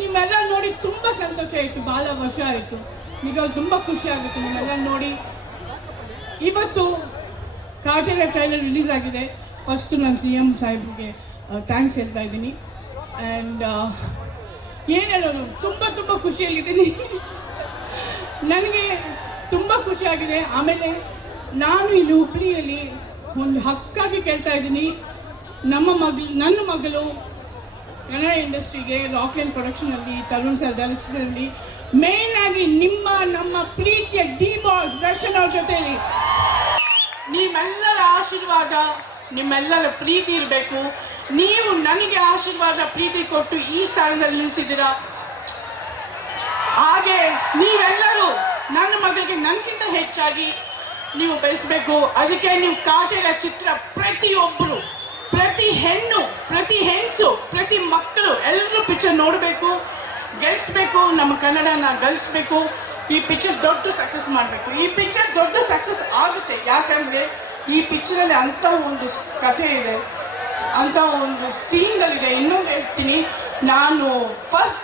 ನಿಮ್ಮೆಲ್ಲ ನೋಡಿ ತುಂಬ ಸಂತೋಷ ಆಯಿತು, ಭಾಳ ವರ್ಷ ಆಯಿತು. ಈಗ ತುಂಬ ಖುಷಿ ಆಗುತ್ತೆ ನಿಮ್ಮೆಲ್ಲ ನೋಡಿ. ಇವತ್ತು ಕಾಟೇರ ಟ್ರೈಲರ್ ರಿಲೀಸ್ ಆಗಿದೆ. ಫಸ್ಟು ನಾನು ಸಿ ಎಂ ಸಾಹೇಬ್ರಿಗೆ ಥ್ಯಾಂಕ್ಸ್ ಹೇಳ್ತಾ ಇದ್ದೀನಿ. ಆ್ಯಂಡ್ ಏನು ಹೇಳೋದು? ತುಂಬ ತುಂಬ ಖುಷಿಯಲ್ಲಿದ್ದೀನಿ. ನನಗೆ ತುಂಬ ಖುಷಿಯಾಗಿದೆ ಆಮೇಲೆ ನಾನು ಇಲ್ಲಿ ಹುಬ್ಳಿಯಲ್ಲಿ ಒಂದು ಹಕ್ಕಾಗಿ ಕೇಳ್ತಾ ಇದ್ದೀನಿ. ನಮ್ಮ ಮಗಳು, ನನ್ನ ಮಗಳು ಕನ್ನಡ ಇಂಡಸ್ಟ್ರಿಗೆ ರಾಕ್ಲೈನ್ ಪ್ರೊಡಕ್ಷನಲ್ಲಿ ತರುಣ್ ಸರ್ ಡೈರೆಕ್ಷನಲ್ಲಿ ಮೇನ್ ಆಗಿ ನಿಮ್ಮ, ನಮ್ಮ ಪ್ರೀತಿಯ ಡಿ ಬಾಸ್ ದರ್ಶನ್ ಅವ್ರ ಜೊತೆಯಲ್ಲಿ ನೀವೆಲ್ಲರ ಆಶೀರ್ವಾದ, ನಿಮ್ಮೆಲ್ಲರ ಪ್ರೀತಿ ಇರಬೇಕು. ನೀವು ನನಗೆ ಆಶೀರ್ವಾದ, ಪ್ರೀತಿ ಕೊಟ್ಟು ಈ ಸ್ಥಾನದಲ್ಲಿ ನಿಲ್ಲಿಸಿದ್ದೀರಾ? ಹಾಗೆ ನೀವೆಲ್ಲರೂ ನನ್ನ ಮಗಳಿಗೆ ನನಗಿಂತ ಹೆಚ್ಚಾಗಿ ನೀವು ಬೆಳೆಸಬೇಕು. ಅದಕ್ಕೆ ನೀವು ಕಾಟೇರ ಚಿತ್ರ ಪಿಕ್ಚರ್ ನೋಡಬೇಕು ಗೆಲ್ಲಿಸ್ಬೇಕು ನಮ್ಮ ಕನ್ನಡನ ಗಳಿಸ್ಬೇಕು ಈ ಪಿಕ್ಚರ್ ದೊಡ್ಡ ಸಕ್ಸಸ್ ಮಾಡಬೇಕು. ಈ ಪಿಕ್ಚರ್ ದೊಡ್ಡ ಸಕ್ಸಸ್ ಆಗುತ್ತೆ. ಯಾಕಂದರೆ ಈ ಪಿಕ್ಚರಲ್ಲಿ ಅಂಥ ಒಂದು ಕಥೆ ಇದೆ, ಅಂಥ ಒಂದು ಸೀನ್ಗಳಿದೆ ಇನ್ನೊಂದು ಹೇಳ್ತೀನಿ. ನಾನು ಫಸ್ಟ್